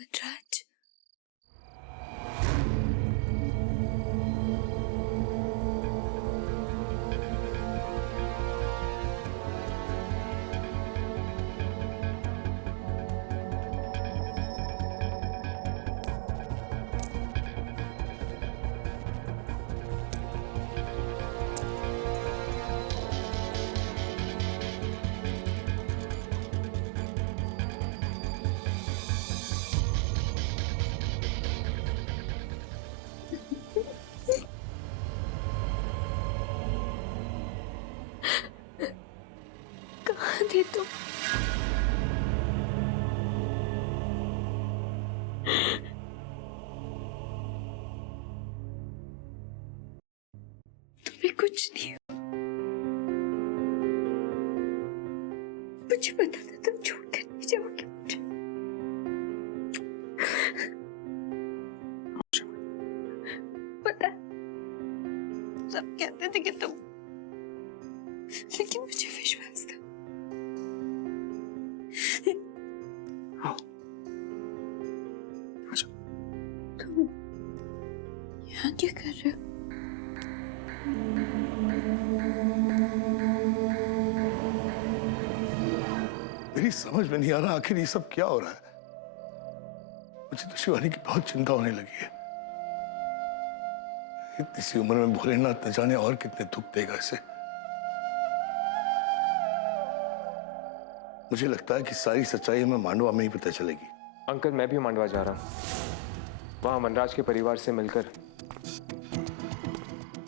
वनराज। कहाँ थे तुम? तुम्हें कुछ नहीं हुआ। मुझे पता था तुम छोड़ कर नहीं जाओगे मुझे। पता सब कहते थे कि तुम, लेकिन मुझे विश्वास था। तुम यहाँ क्या कर रहे हो? मेरी समझ में नहीं आ रहा आखिर ये सब क्या हो रहा है। मुझे तो शिवानी की बहुत चिंता होने लगी है। इतनी सी उम्र में भोलेनाथ न जाने और कितने दुख देगा इसे। मुझे लगता है कि सारी सच्चाई हमें मांडवा में ही पता चलेगी। अंकल, मैं भी मांडवा जा रहा हूँ। वहां वनराज के परिवार से मिलकर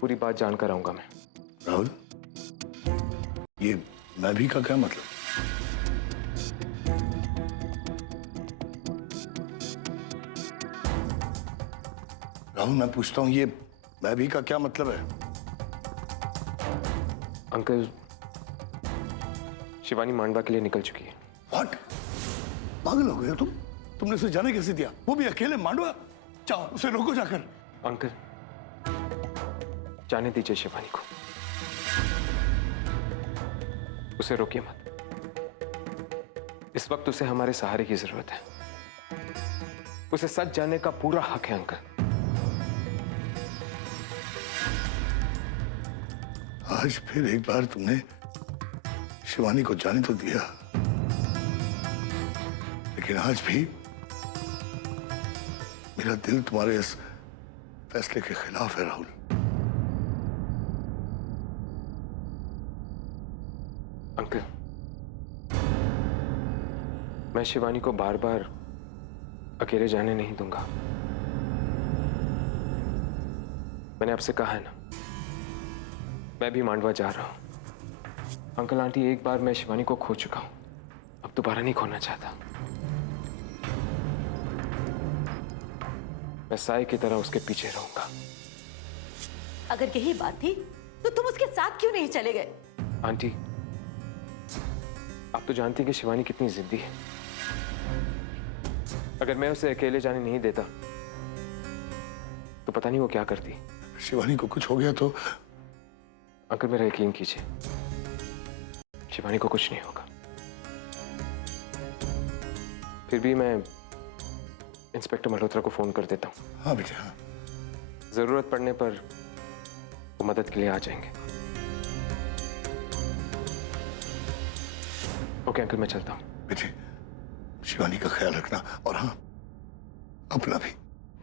पूरी बात जानकर आऊंगा मैं। राहुल, ये मैं भी का क्या मतलब? राहुल, मैं पूछता हूँ ये मैं भी का क्या मतलब है? अंकल, शिवानी मांडवा के लिए निकल चुकी है। व्हाट? पागल हो गए हो तुम? तुमने उसे जाने कैसे दिया? वो भी अकेले मांडवा? जाओ उसे रोको जाकर। अंकल, जाने दीजिए शिवानी को। उसे रोकिए मत। इस वक्त उसे हमारे सहारे की जरूरत है। उसे सच जानने का पूरा हक है अंकल। आज फिर एक बार तुमने शिवानी को जाने तो दिया, लेकिन आज भी मेरा दिल तुम्हारे इस फैसले के खिलाफ है राहुल। अंकल, मैं शिवानी को बार बार अकेले जाने नहीं दूंगा। मैंने आपसे कहा है ना, मैं भी मांडवा जा रहा हूं। अंकल आंटी, एक बार मैं शिवानी को खो चुका हूं, अब दोबारा नहीं खोना चाहता। मैं साए की तरह उसके पीछे रहूंगा। अगर यही बात थी तो तुम उसके साथ क्यों नहीं चले गए? आंटी, आप तो जानती हैं कि शिवानी कितनी जिद्दी है। अगर मैं उसे अकेले जाने नहीं देता तो पता नहीं वो क्या करती। शिवानी को कुछ हो गया तो? अंकल, मेरा यकीन कीजिए, शिवानी को कुछ नहीं होगा। फिर भी मैं इंस्पेक्टर मल्होत्रा को फोन कर देता हूँ। हाँ बेटा, हाँ। जरूरत पड़ने पर वो मदद के लिए आ जाएंगे। ओके अंकल, मैं चलता हूँ। बेटे, शिवानी का ख्याल रखना और हाँ, अपना भी।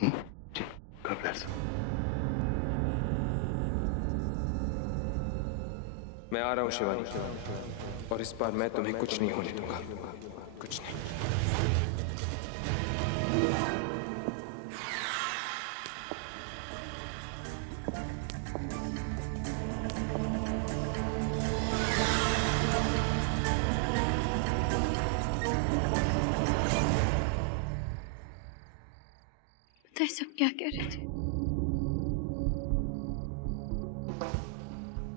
जी। God bless. मैं आ रहा हूँ शिवानी, और इस बार मैं तुम्हें कुछ नहीं होने दूंगा। कुछ नहीं। पता है सब क्या कह रहे थे?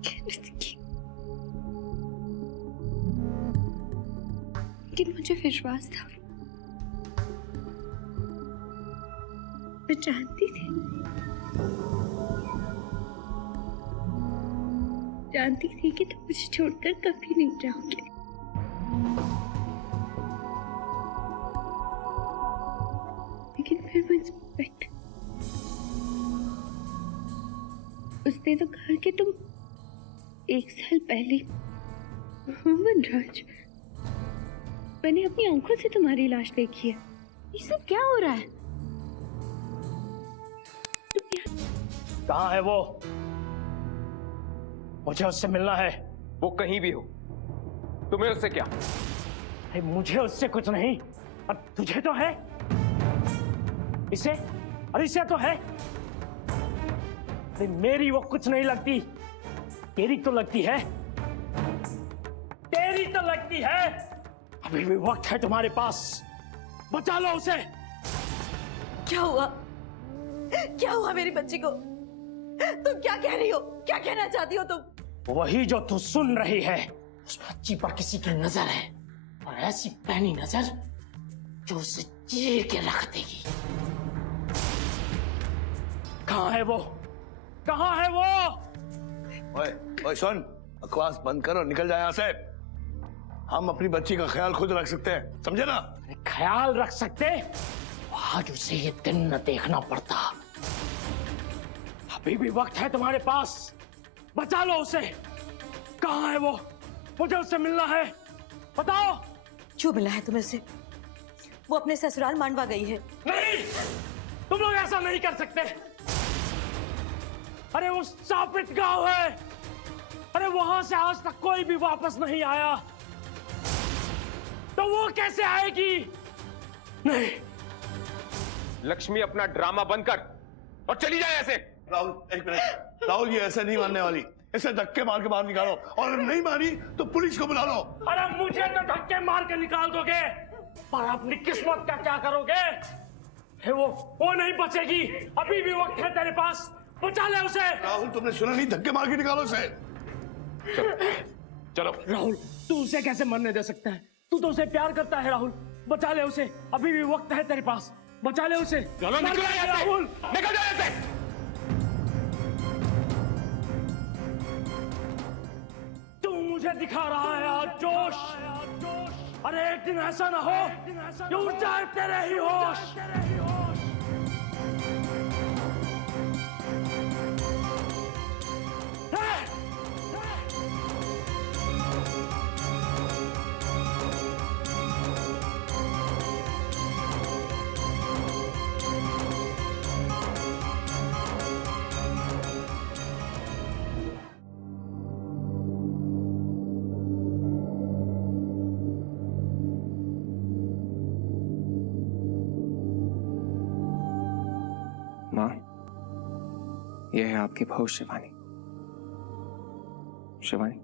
कह रहे थे कि लेकिन मुझे विश्वास था। मैं जानती थी कि तुम मुझे छोड़कर कभी नहीं जाओगे। फिर वो इंस्पेक्टर, उसने तो कहा कि तुम 1 साल पहले, हाँ वनराज, मैंने अपनी आंखों से तुम्हारी लाश देखी है। ये सब क्या हो रहा है? तुम यहाँ कहाँ है वो? मुझे उससे मिलना है। वो कहीं भी हो, तुम्हें उससे क्या? अरे मुझे उससे कुछ नहीं, अब तुझे तो है। इसे, अरे इसे तो है। अरे मेरी वो कुछ नहीं लगती, तेरी तो लगती है, तेरी तो लगती है। अभी भी वक्त है तुम्हारे पास, बचा लो उसे। क्या हुआ? क्या हुआ मेरी बच्ची को? तुम क्या कह रही हो? क्या कहना चाहती हो तुम? वही जो तू सुन रही है। उस बच्ची पर किसी की नजर है, और ऐसी पैनी नजर जो उसे चीर के रख देगी। कहाँ है वो? कहाँ है वो? ओए, ओए सुन, बकवास बंद कर और निकल जाए यहाँ से। हम अपनी बच्ची का ख्याल खुद रख सकते हैं, समझे ना? ख्याल रख सकते? आज उसे ये दिन न देखना पड़ता। अभी भी वक्त है तुम्हारे पास, बचा लो उसे। कहाँ है वो? मुझे उससे मिलना है, बताओ। क्यों मिला है तुम्हें से? वो अपने ससुराल मांडवा गई है। नहीं, तुम लोग ऐसा नहीं कर सकते। अरे वो शापित गांव है, अरे वहां से आज तक कोई भी वापस नहीं आया, तो वो कैसे आएगी? नहीं। लक्ष्मी अपना ड्रामा बंद कर और चली जाए ऐसे। राहुल एक मिनट, राहुल ये ऐसे नहीं मानने वाली, इसे धक्के मार के बाहर निकालो, और अगर नहीं मानी तो पुलिस को बुला लो। अरे मुझे तो धक्के मार के निकाल दोगे, पर अपनी किस्मत का क्या करोगे? वो नहीं बचेगी। अभी भी वक्त है तेरे पास, बचा ले उसे। राहुल तुमने सुना नहीं, धक्के मार के निकालो उसे। चलो। राहुल तू उसे कैसे मरने दे सकता है? तू तो उसे प्यार करता है राहुल, बचा ले उसे। अभी भी वक्त है तेरे पास, बचा ले उसे। चलो निकलो यहाँ से। राहुल निकल जाओ यहाँ से। तू मुझे दिखा रहा है आज जोश। अरे एक दिन ऐसा ना हो कि उड़ जाए तेरे ही होश। माँ, यह है आपकी बहू शिवानी। शिवानी,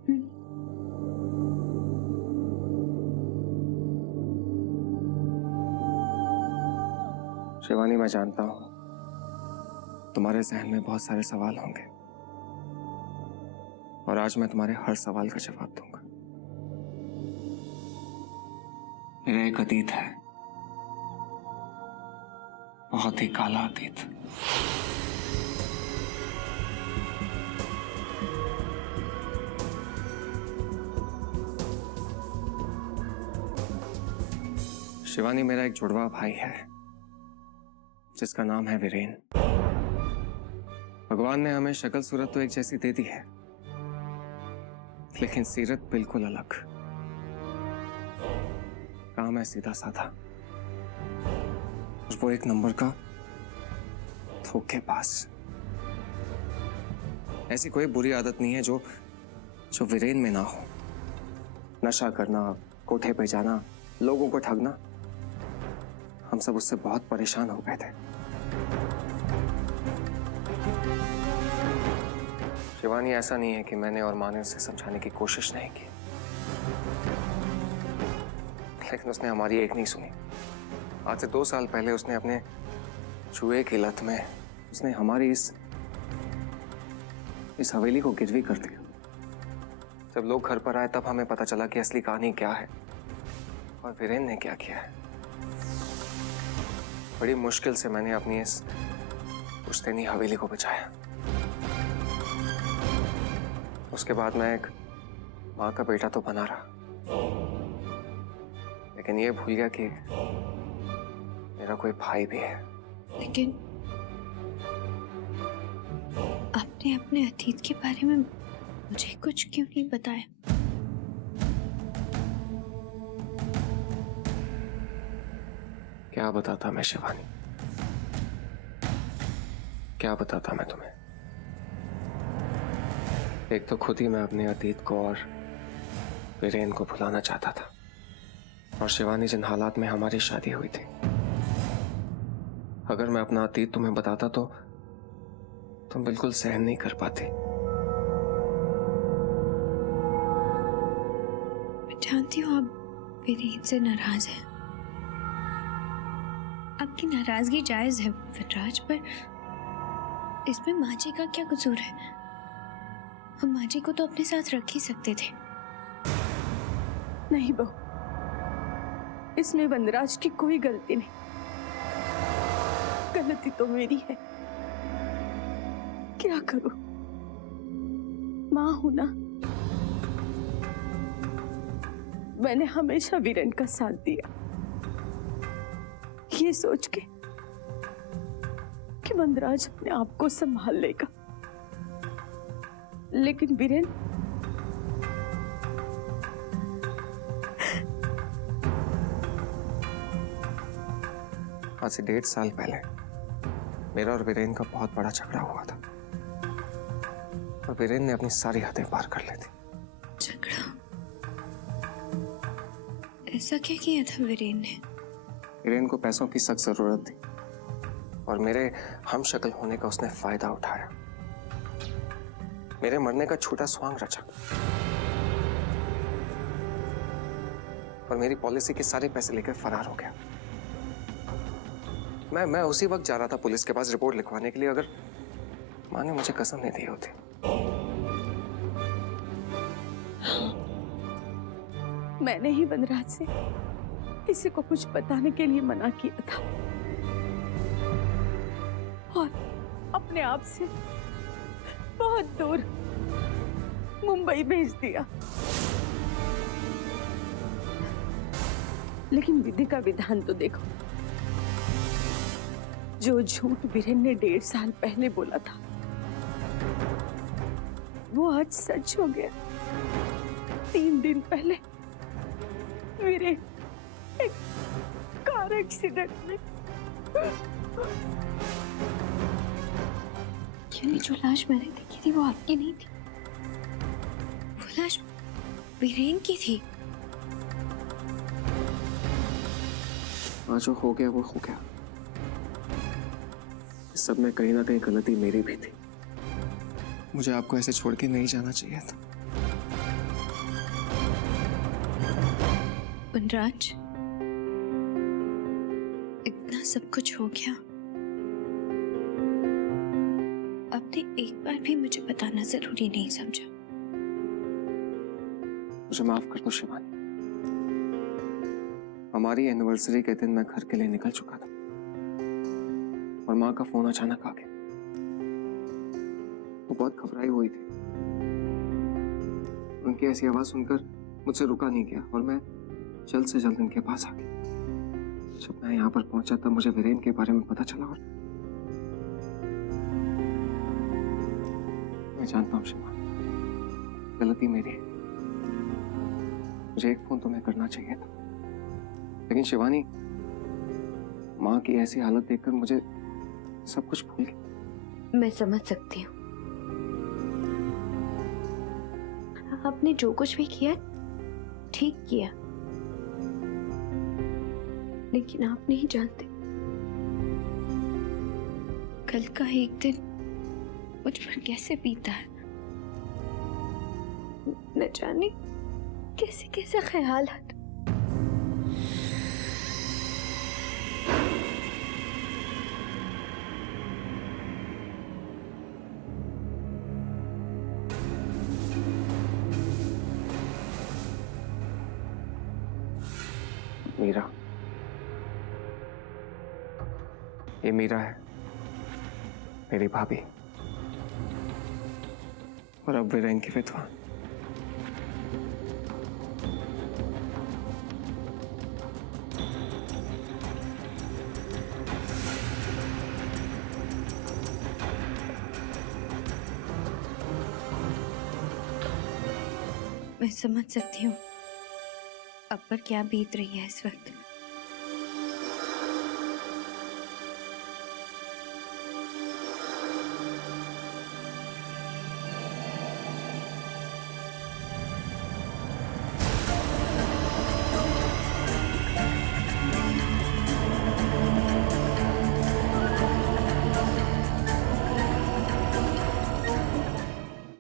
शिवानी मैं जानता हूं तुम्हारे जहन में बहुत सारे सवाल होंगे, और आज मैं तुम्हारे हर सवाल का जवाब दूंगा। मेरा एक अतीत है, बहुत ही काला अतीत। शिवानी मेरा एक जुड़वा भाई है जिसका नाम है वीरेन। भगवान ने हमें शक्ल सूरत तो एक जैसी दे दी है, लेकिन सीरत बिल्कुल अलग। काम है सीधा साधा, और वो एक नंबर का धोखेबाज। ऐसी कोई बुरी आदत नहीं है जो वीरेन में ना हो। नशा करना, कोठे पे जाना, लोगों को ठगना, हम सब उससे बहुत परेशान हो गए थे। शिवानी ऐसा नहीं है कि मैंने और माँ ने उसे समझाने की कोशिश नहीं की, लेकिन उसने हमारी एक नहीं सुनी। आज से 2 साल पहले उसने अपने जुए की लत में उसने हमारी इस हवेली को गिरवी कर दिया। जब लोग घर पर आए तब हमें पता चला कि असली कहानी क्या है और वीरेन ने क्या किया है। बड़ी मुश्किल से मैंने अपनी इस पुश्तैनी हवेली को बचाया। उसके बाद मैं एक माँ का बेटा तो बना रहा, लेकिन ये भूल गया कि मेरा कोई भाई भी है। लेकिन आपने अपने अतीत के बारे में मुझे कुछ क्यों नहीं बताया? क्या बताता मैं शिवानी, क्या बताता मैं तुम्हें? एक तो खुद ही मैं अपने अतीत को और वीरेन को भुलाना चाहता था, और शिवानी जिन हालात में हमारी शादी हुई थी, अगर मैं अपना अतीत तुम्हें बताता तो तुम बिल्कुल सहन नहीं कर पाती। मैं जानती हूँ आप वीरेन से नाराज हैं। आपकी नाराजगी जायज है वनराज, पर इसमें माँ जी का क्या कसूर है? हम माँ जी को तो अपने साथ रख ही सकते थे। नहीं बहू, इसमें वनराज की कोई गलती नहीं। गलती तो मेरी है। क्या करूं, माँ हूं ना। मैंने हमेशा वीरेन का साथ दिया, ये सोच के कि वनराज अपने आप को संभाल लेगा। लेकिन वीरेन आज से 1.5 साल पहले मेरा और वीरेन का बहुत बड़ा झगड़ा हुआ था, और वीरेन ने अपनी सारी हदें पार कर ली थी। झगड़ा? ऐसा क्या किया था वीरेन ने? वीरेन को पैसों की सख्त जरूरत थी, और मेरे हम शक्ल होने का उसने फायदा उठाया। मेरे मरने का छोटा स्वांग रचा, और मेरी पॉलिसी के सारे पैसे लेकर फरार हो गया। मैं उसी वक्त जा रहा था पुलिस के पास रिपोर्ट लिखवाने के लिए, अगर माँ ने मुझे कसम नहीं दी होती। मैंने ही वनराज से किसी को कुछ बताने के लिए मना किया था, और अपने आप से बहुत दूर मुंबई भेज दिया। लेकिन विधि का विधान तो देखो, जो झूठ वीरेन ने 1.5 साल पहले बोला था, वो आज सच हो गया। 3 दिन पहले वीरेन एक कार एक्सीडेंट में। यानी जो लाश मैंने देखी थी वो आपकी नहीं थी, वो लाश वीरेन की थी। जो हो गया वो हो गया। इस सब में कहीं ना कहीं गलती मेरी भी थी। मुझे आपको ऐसे छोड़ के नहीं जाना चाहिए था। वनराज, इतना सब कुछ हो गया, आपने एक बार भी मुझे बताना जरूरी नहीं समझा। मुझे माफ कर दो शिवानी। हमारी एनिवर्सरी के दिन मैं घर के लिए निकल चुका था, और माँ का फोन अचानक आ गया। वो बहुत घबराई हुई थी। उनकी ऐसी आवाज सुनकर मुझसे रुका नहीं गया, और मैं जल्द से जल्द उनके पास आ गया। जब मैं यहाँ पर पहुंचा तब मुझे वीरेन के बारे में पता चला, और मैं जानता हूँ शिवा, गलती मेरी है। मुझे एक फोन तुम्हें करना चाहिए था, लेकिन शिवानी, माँ की ऐसी हालत देखकर मुझे सब कुछ भूल गया। मैं समझ सकती हूँ, आपने जो कुछ भी किया ठीक किया, लेकिन आप नहीं जानते कल का एक दिन मुझ पर कैसे बीता है। न जाने कैसे कैसे ख्याल आता। मीरा, ये मीरा है, मेरी भाभी, और अब वीरेन की विधवा। मैं समझ सकती हूँ अब पर क्या बीत रही है इस वक्त।